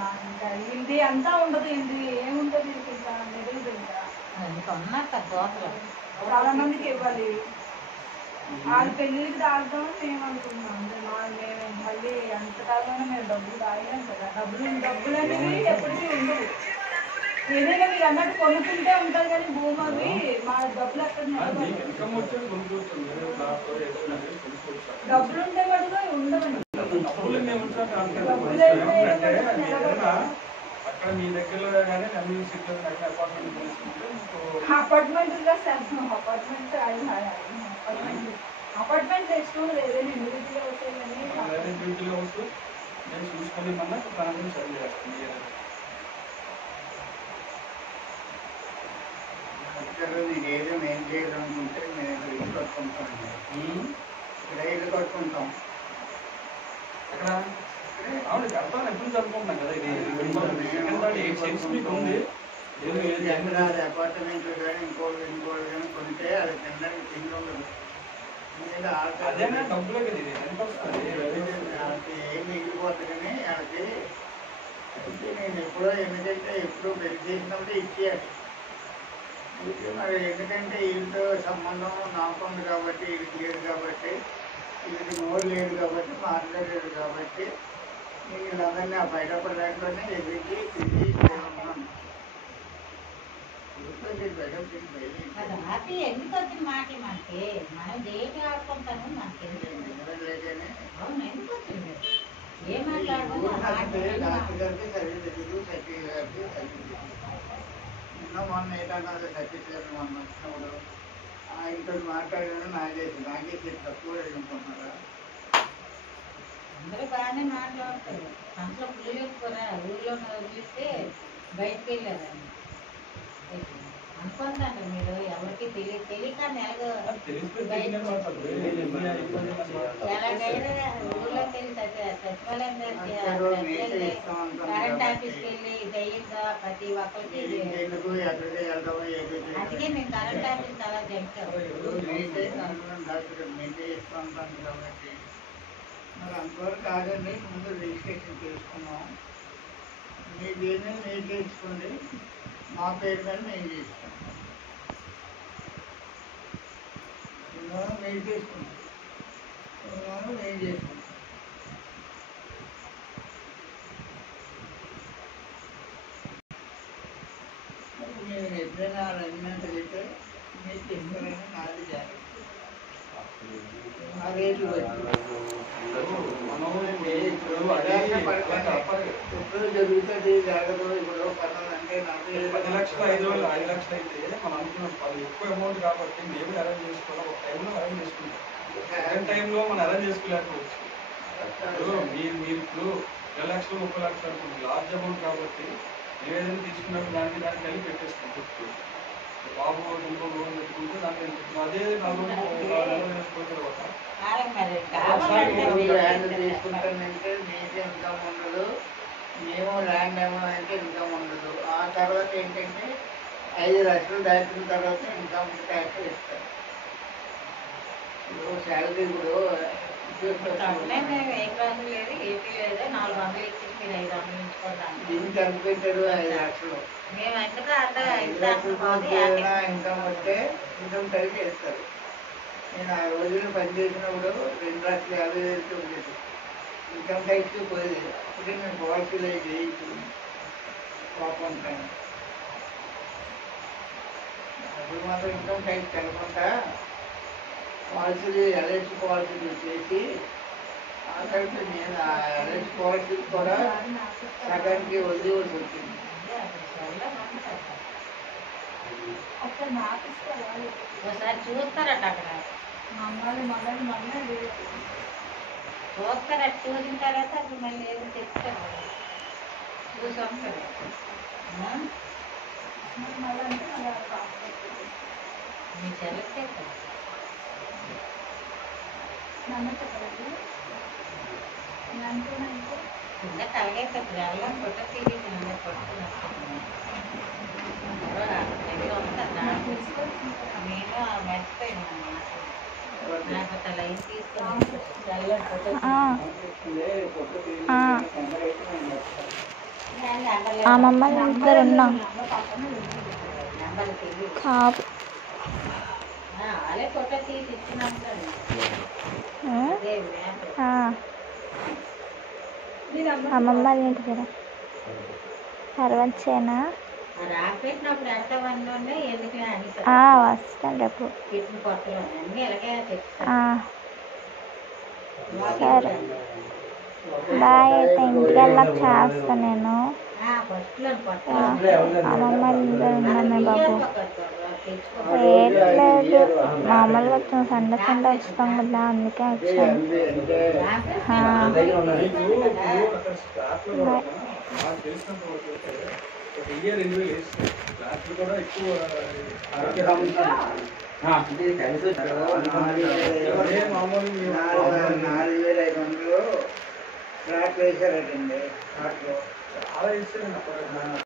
నాకు ఇంకా ఇది అంతా ఉండదు, ఇది ఏముంటుంది ఇంకా తెలియదు. ఇంకా ఉన్నట్ట దోశలు చాలా మందికి ఇవ్వాలి. వాళ్ళ పెళ్ళికి తాగుతామని మేము అనుకున్నాం. మేము మళ్ళీ అంతకాలంలో మేము డబ్బులు తాగినాం కదా. డబ్బులు అనేవి ఎప్పటికీ ఉండవు. ఏదైనా మీరు అన్నట్టు కొనుక్కుంటే ఉంటుంది కానీ భూమి అవి మా డబ్బులు ఎక్కడ డబ్బులు ఉంటే మటుగా ఉండవండి. అపార్ట్మెంట్ అపార్ట్మెంట్ ఎక్కువ ఏదైనా ఇండివిజువల్ అవుతాయి నేను ఏదో మేము చేయాలనుకుంటే మేము ఇల్లు కట్టుకుంటాం. ఇక్కడ ఇల్లు కట్టుకుంటాం. అవును కడతాను, ఎప్పుడు చదువుకుంటున్నాం కదా. ఇది ఎకరాలు అపార్ట్మెంట్లు కానీ ఇంకోళ్ళు కానీ కొంటే అది తినడానికి తిండి ఉండదు. అదేనా డబ్బులే కదా ఇది ఎంత వస్తుంది, వాళ్ళకి ఏం మిగిలిపోతుంది కానీ వాళ్ళకి నేను ఎప్పుడో ఎందుకంటే ఎప్పుడు పెళ్లి చేసినప్పుడు ఇచ్చేయాలి. మరి ఎందుకంటే వీళ్ళతో సంబంధం నాకు ఉంది కాబట్టి వీళ్ళకి లేదు కాబట్టి, వీళ్ళకి నోరు లేదు కాబట్టి, మాట్లాడలేదు కాబట్టి నేను వీళ్ళందరినీ ఆ బయటపడలేకనే ఎదిగి తిరిగి ఉన్నాను. రాత్రి ఎందుకు వచ్చిన మాటలు మనకి, మనం దేనికి ఆడుకుంటాము మనకి అవును ఎందుకు వచ్చింది ఏం డాక్టర్ గారికి సర్వీస్ తెలియదు, సచివ్ గారికి సర్వీస్ నిన్న మొన్న ఏదన్నా సర్వీస్ గారు మొన్న వచ్చినప్పుడు ఇంట్లో మాట్లాడాను. నాకే తక్కువ అనుకుంటున్నారా? అందరూ బాగానే మాట్లాడతారు. అంట్లో పులిపోరా ఊళ్ళో వదిలిస్తే బయటకు వెళ్ళారని అనుకుంటారు. మీరు ఎవరికి తెలియక ఎలాగైనా ఊళ్ళోకి వెళ్ళి సచివాలయం దగ్గరికి కరెంట్ ఆఫీస్కి వెళ్ళి దయ్యంగా ప్రతి ఒక్కరికి అందుకే నేను కరెంట్ ఆఫీస్ అలా చెప్తాను. మరి అంతవరకు కాదండి. ముందు రిజిస్ట్రేషన్ చేసుకున్నాం. మీ పేరు మీద మీరు చేసుకోండి, మా పేరు మీద మేము చేసుకున్నాం. మీరు చేసుకున్నాం, మేము చేసుకున్నాం. నేను ఎప్పుడైనా అరేంజ్మెంట్ అయితే మీరు చేసుకోవాలని నాది జాగ్రత్త. ఆ రేట్లు ఎప్పుడు జరుగుతుంది జరగదు. ఇప్పుడు పనులంటే నాకు 10 లక్షలు 5 లక్షలు అయితే మనం అనుకున్నాం ఎక్కువ అమౌంట్ కాబట్టి మేము అరేంజ్ చేసుకోవాలి. ఒక టైంలో అరేంజ్ చేసుకుంటాం, సెకండ్ టైంలో మనం అరేంజ్ చేసుకోలేకపోవచ్చు. మీరు ఇప్పుడు 2 లక్షలు 30 లక్షలు అనుకుంటుంది లార్జ్ అమౌంట్ కాబట్టి మేము ఏదైనా తీసుకున్నప్పుడు దానికి కలిపి పెట్టేసుకుంటాం. బాబు ఇంకో లోన్ పెట్టుకుంటే దాన్ని అదే 4 వేసుకోవాలి తర్వాత ల్యాండ్ తీసుకుంటానంటే మీకు ఇన్కమ్ ఉండదు, మేము ల్యాండ్ ఏమంటే ఇన్కమ్ ఉండదు. ఆ తర్వాత ఏంటంటే 5 లక్షలు దాటిన తర్వాత ఇన్కమ్ ట్యాక్స్ ఇస్తారు. ఇప్పుడు శాలరీ ఇప్పుడు దీనికి ఎంత పెట్టారు? 5 లక్షలు. 5 లక్షలు ఇన్కమ్ వస్తే ఇన్కమ్ ట్యాక్స్ వేస్తారు. నేను ఆ రోజులు పనిచేసినప్పుడు 2,50,000 ఉండేది. ఇన్కమ్ ట్యాక్స్ పోయేది. అప్పుడే నేను పాలసీలు అయితే పోకుంటాను. అప్పుడు మాత్రం ఇన్కమ్ ట్యాక్స్ కలగకుండా పాలసీలు ఎల్ఐసి పాలసీలు చేసి ఆ తర్వాత నేను ఆ ఎల్ఐసి పాలసీలు కూడా సగానికి వదిలేసి వచ్చింది. ఒకసారి చూస్తారట అక్కడ చూస్తారట. చూసిన తర్వాత అప్పుడు మళ్ళీ ఏదో చెప్తారు చూసి వస్తారు. మీ చెల్లెకే కింద తలగైతే వెళ్ళం కొట్ట తీసి పట్టుకున్నాను. దగ్గర వస్తాను నేను మర్చిపోయాను నాకు అట్లా లైన్ తీసుకొని అమ్మమ్మ దగ్గర ఉన్నాం కాపు అదే ఫోటో తీసి ఇచ్చినాం అమ్మమ్మ ఇంటి దగ్గర సర్వచ్చేనా రాపెట్టినప్పుడు ఎంత మంది ఉన్నాయి ఎందుకు అని వస్తాను రేపు పెట్టిన కొత్తలో అన్నీ ఎలాగే సరే బాయ్ అయితే ఇంటికి వెళ్ళాక చేస్తాను నేను అమ్మమ్మ దగ్గర ఉన్నామే బాబు లేదు మామూలుగా వచ్చాం సండే వస్తాం కదా అందుకే వచ్చాను $4,500 ఫ్లాట్ వేసారటండి. చాలా ఇస్తే